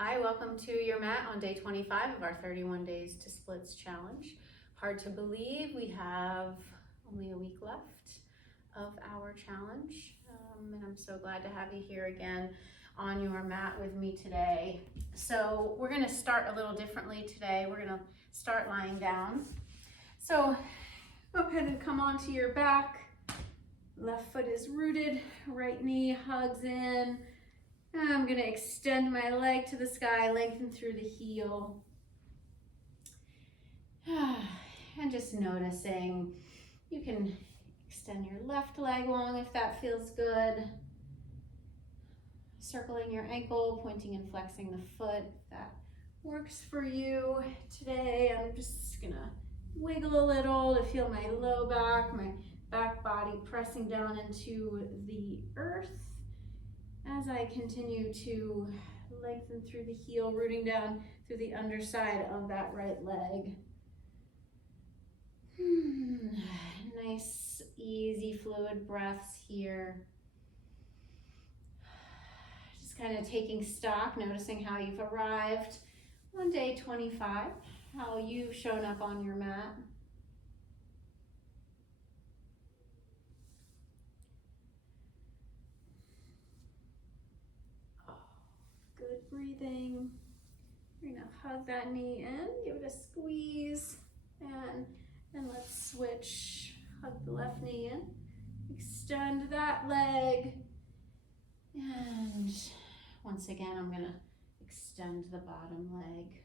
Hi, welcome to your mat on day 25 of our 31 Days to Splits challenge. Hard to believe we have only a week left of our challenge, and I'm so glad to have you here again on your mat with me today. So we're going to start a little differently today. We're going to start lying down. So go ahead and come onto your back. Left foot is rooted, right knee hugs in. I'm going to extend my leg to the sky, lengthen through the heel. And just noticing, you can extend your left leg long if that feels good. Circling your ankle, pointing and flexing the foot, if that works for you. Today, I'm just going to wiggle a little to feel my low back, my back body pressing down into the earth. As I continue to lengthen through the heel, rooting down through the underside of that right leg. Nice, easy, fluid breaths here. Just kind of taking stock, noticing how you've arrived on day 25, how you've shown up on your mat. Good breathing. We're gonna hug that knee in, give it a squeeze, and then let's switch. Hug the left knee in, extend that leg, and once again, I'm gonna extend the bottom leg.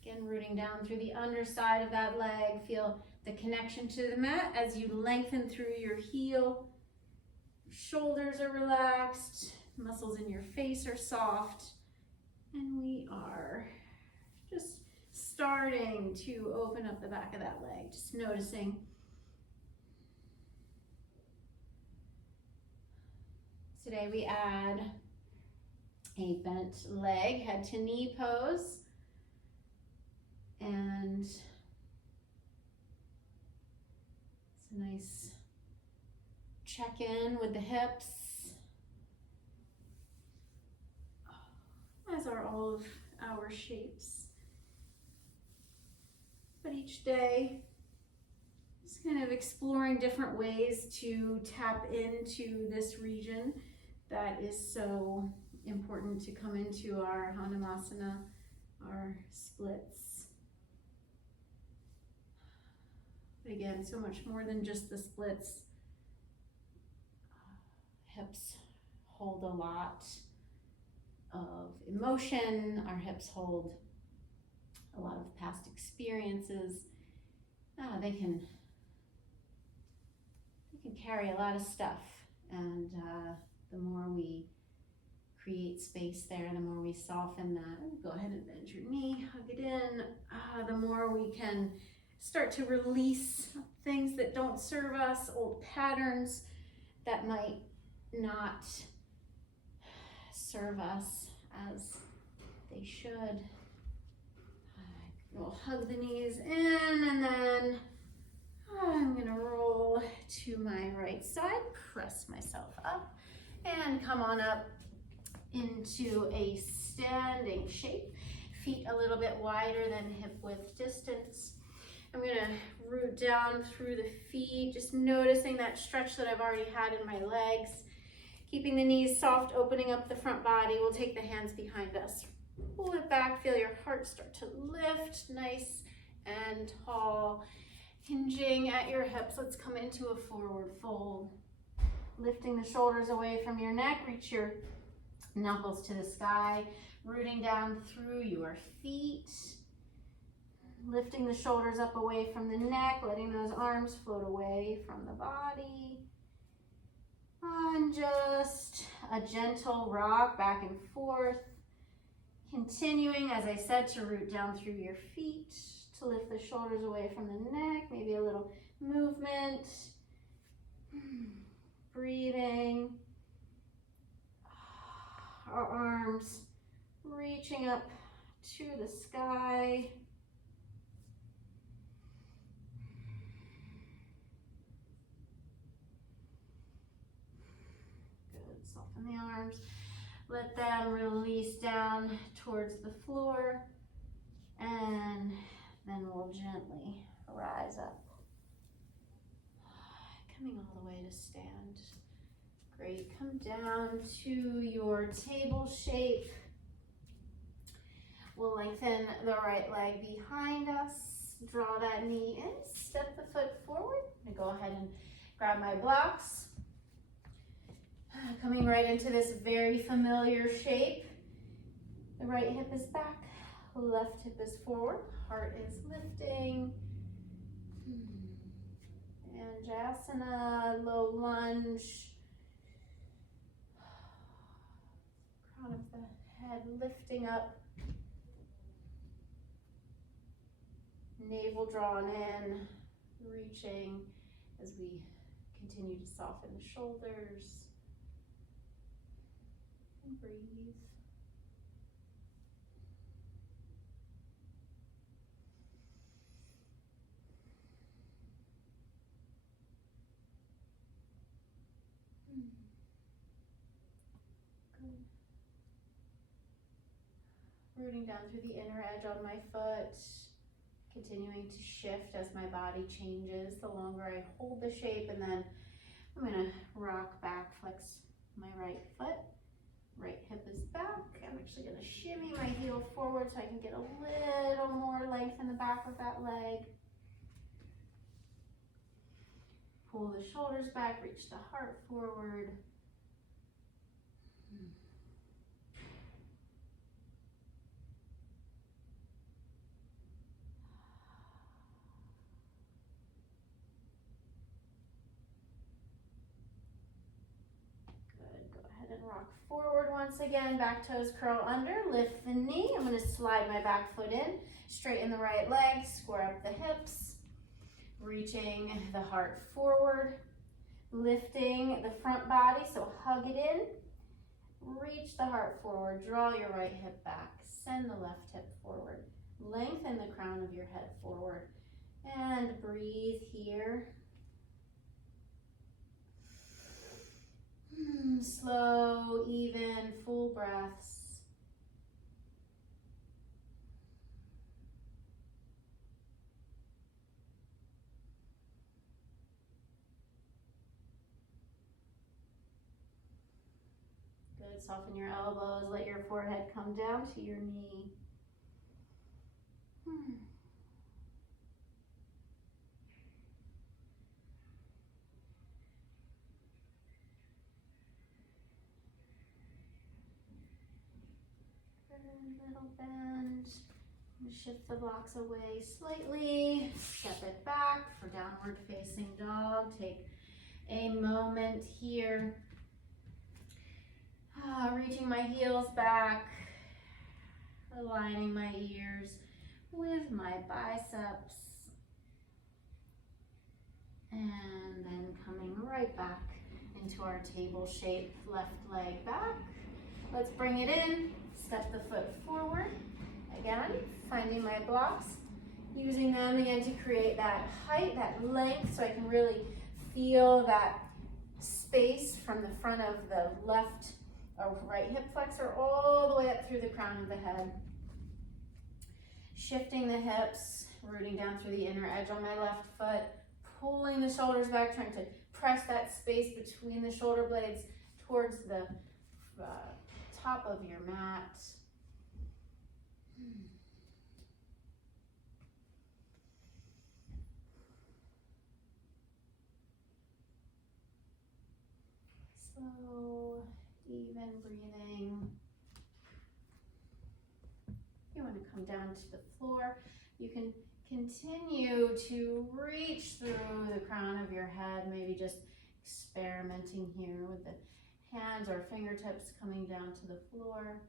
Again, rooting down through the underside of that leg. Feel the connection to the mat as you lengthen through your heel. Shoulders are relaxed, muscles in your face are soft, and we are just starting to open up the back of that leg, just noticing. Today we add a bent leg, head to knee pose, and it's a nice check in with the hips, as are all of our shapes. But each day, just kind of exploring different ways to tap into this region that is so important to come into our Hanumasana, our splits. But again, so much more than just the splits. Hips hold a lot of emotion. Our hips hold a lot of past experiences. They can carry a lot of stuff, and the more we create space there, the more we soften that. Go ahead and bend your knee, hug it in. The more we can start to release things that don't serve us, old patterns that might not serve us as they should. We'll hug the knees in, and then I'm gonna roll to my right side, press myself up, and come on up into a standing shape. Feet a little bit wider than hip width distance. I'm gonna root down through the feet, just noticing that stretch that I've already had in my legs. Keeping the knees soft, opening up the front body. We'll take the hands behind us. Pull it back, feel your heart start to lift, nice and tall. Hinging at your hips, let's come into a forward fold. Lifting the shoulders away from your neck, reach your knuckles to the sky. Rooting down through your feet. Lifting the shoulders up away from the neck, letting those arms float away from the body. And just a gentle rock back and forth. Continuing, as I said, to root down through your feet, to lift the shoulders away from the neck, maybe a little movement. Breathing. Our arms reaching up to the sky. Good, soften the arms. Let them release down towards the floor, and then we'll gently rise up. Coming all the way to stand. Great, come down to your table shape. We'll lengthen the right leg behind us. Draw that knee in, step the foot forward. I'm gonna go ahead and grab my blocks. Coming right into this very familiar shape. The right hip is back, left hip is forward, heart is lifting. Anjasana, low lunge. Crown of the head lifting up. Navel drawn in, reaching as we continue to soften the shoulders. And breathe. Good. Rooting down through the inner edge on my foot. Continuing to shift as my body changes. The longer I hold the shape, and then I'm gonna rock back, flex my right foot. Right hip is back. I'm actually gonna shimmy my heel forward so I can get a little more length in the back of that leg. Pull the shoulders back, reach the heart forward. And rock forward once again, back toes curl under, lift the knee. I'm going to slide my back foot in, straighten the right leg, square up the hips, reaching the heart forward, lifting the front body, so hug it in, reach the heart forward, draw your right hip back, send the left hip forward, lengthen the crown of your head forward, and breathe here. Slow, even, full breaths. Good, soften your elbows, let your forehead come down to your knee. Little bend. Shift the blocks away slightly. Step it back for downward facing dog. Take a moment here. Reaching my heels back. Aligning my ears with my biceps. And then coming right back into our table shape. Left leg back. Let's bring it in. Step the foot forward. Again, finding my blocks, using them again to create that height, that length, so I can really feel that space from the front of the left or right hip flexor all the way up through the crown of the head. Shifting the hips, rooting down through the inner edge on my left foot, pulling the shoulders back, trying to press that space between the shoulder blades towards the top of your mat. Slow, even breathing. You want to come down to the floor. You can continue to reach through the crown of your head, maybe just experimenting here with the hands or fingertips coming down to the floor.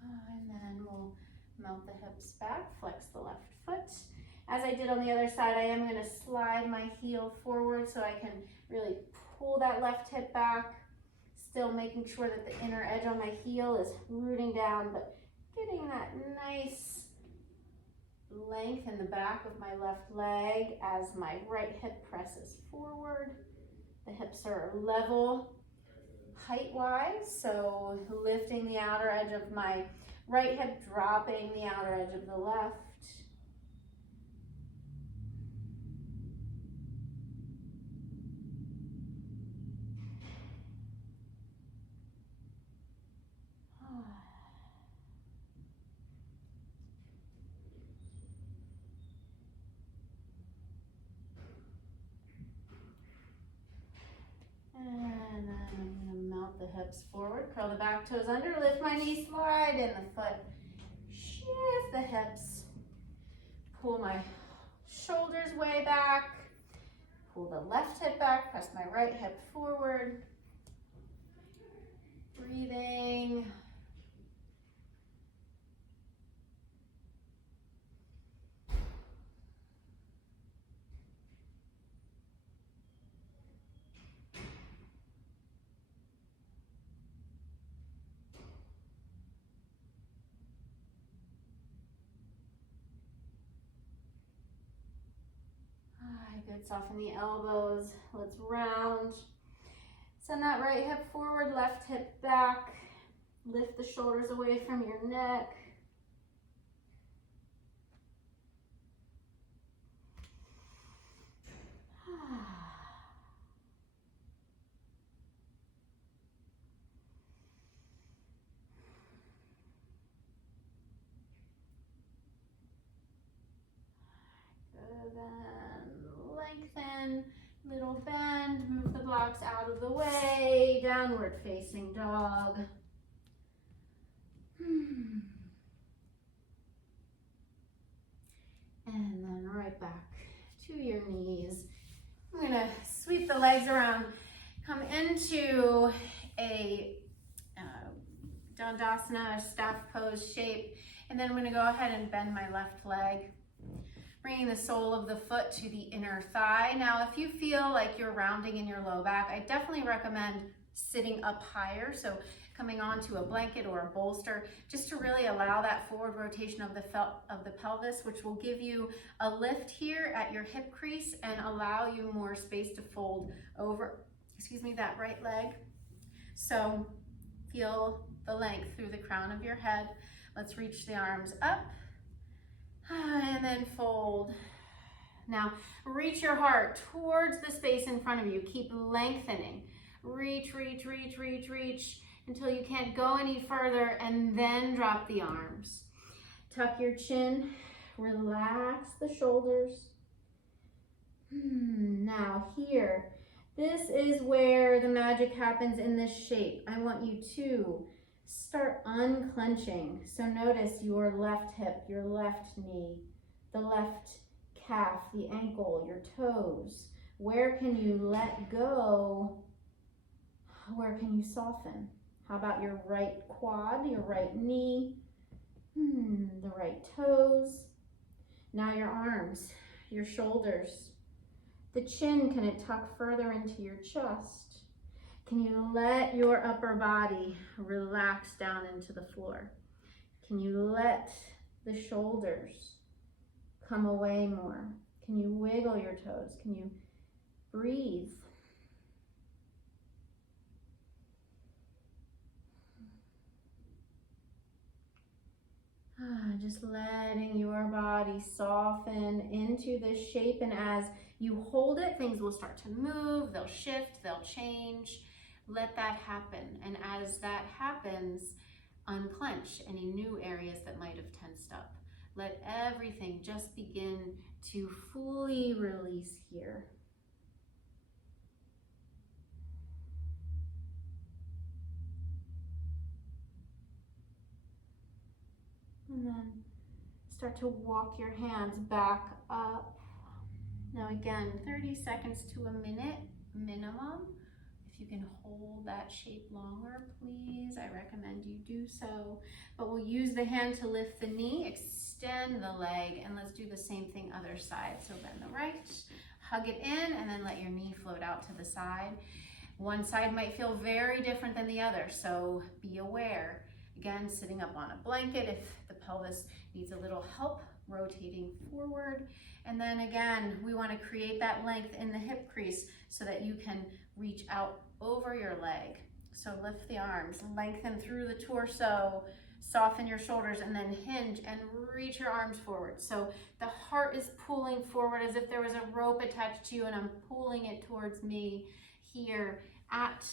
And then we'll melt the hips back, flex the left foot. As I did on the other side, I am going to slide my heel forward so I can really pull that left hip back, still making sure that the inner edge on my heel is rooting down, but getting that nice length in the back of my left leg as my right hip presses forward. The hips are level height-wise, so lifting the outer edge of my right hip, dropping the outer edge of the left. And then I'm going to mount the hips forward, curl the back toes under, lift my knee, slide in the foot, shift the hips, pull my shoulders way back, pull the left hip back, press my right hip forward, breathing. Good, soften the elbows. Let's round. Send that right hip forward, left hip back. Lift the shoulders away from your neck. Good, then lengthen, little bend, move the blocks out of the way, downward facing dog. And then right back to your knees. I'm gonna sweep the legs around, come into a Dandasana, staff pose shape, and then I'm gonna go ahead and bend my left leg, bringing the sole of the foot to the inner thigh. Now, if you feel like you're rounding in your low back, I definitely recommend sitting up higher, so coming onto a blanket or a bolster, just to really allow that forward rotation of the pelvis, which will give you a lift here at your hip crease and allow you more space to fold over, that right leg. So feel the length through the crown of your head. Let's reach the arms up and then fold. Now reach your heart towards the space in front of you. Keep lengthening. Reach, reach, reach, reach, reach until you can't go any further, and then drop the arms. Tuck your chin, relax the shoulders. Now here, this is where the magic happens in this shape. I want you to start unclenching. So notice your left hip, your left knee, the left calf, the ankle, your toes. Where can you let go? Where can you soften? How about your right quad, your right knee, the right toes? Now your arms, your shoulders. The chin, can it tuck further into your chest? Can you let your upper body relax down into the floor? Can you let the shoulders come away more? Can you wiggle your toes? Can you breathe? Just letting your body soften into this shape, and as you hold it, things will start to move, they'll shift, they'll change. Let that happen, and as that happens, unclench any new areas that might have tensed up. Let everything just begin to fully release here. And then start to walk your hands back up. Now again, 30 seconds to a minute minimum. If you can hold that shape longer, please, I recommend you do so. But we'll use the hand to lift the knee, extend the leg, and let's do the same thing other side. So bend the right, hug it in, and then let your knee float out to the side. One side might feel very different than the other, so be aware. Again, sitting up on a blanket if the pelvis needs a little help, rotating forward. And then again, we want to create that length in the hip crease. so that you can reach out over your leg. So lift the arms, lengthen through the torso, soften your shoulders, and then hinge and reach your arms forward. So the heart is pulling forward as if there was a rope attached to you, and I'm pulling it towards me here at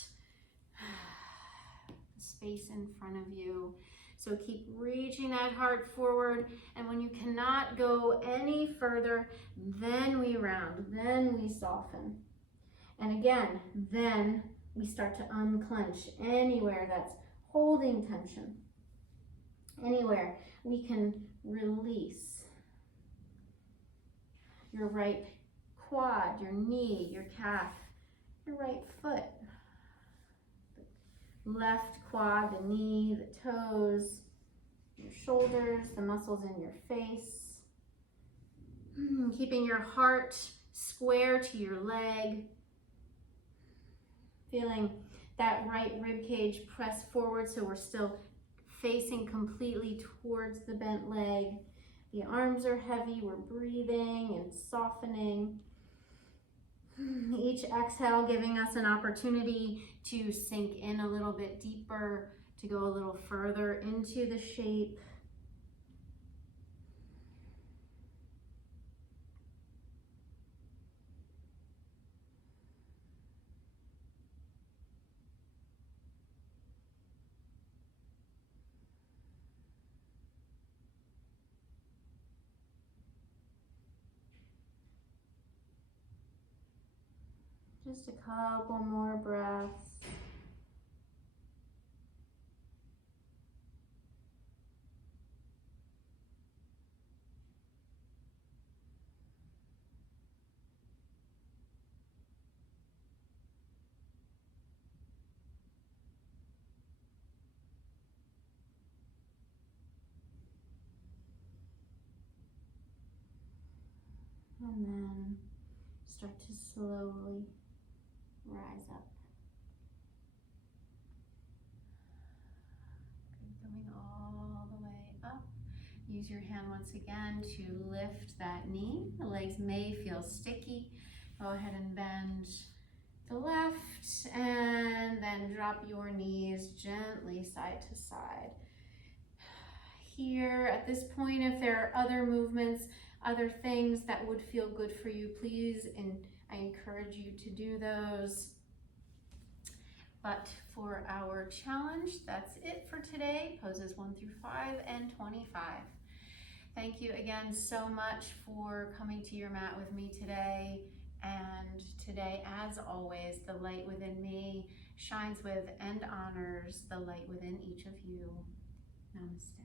the space in front of you. So keep reaching that heart forward, and when you cannot go any further, then we round, then we soften. And again, then we start to unclench anywhere that's holding tension. Anywhere we can release. Your right quad, your knee, your calf, your right foot. Left quad, the knee, the toes, your shoulders, the muscles in your face. Keeping your heart square to your leg. Feeling that right rib cage press forward so we're still facing completely towards the bent leg. The arms are heavy, we're breathing and softening. Each exhale giving us an opportunity to sink in a little bit deeper, to go a little further into the shape. Just a couple more breaths. And then start to slowly rise up. Good, going all the way up. Use your hand once again to lift that knee. The legs may feel sticky. Go ahead and bend the left, and then drop your knees gently side to side. Here, at this point, if there are other movements, other things that would feel good for you, please, and I encourage you to do those. But for our challenge, that's it for today, poses 1 through 5 and 25. Thank you again so much for coming to your mat with me today. And today, as always, the light within me shines with and honors the light within each of you. Namaste.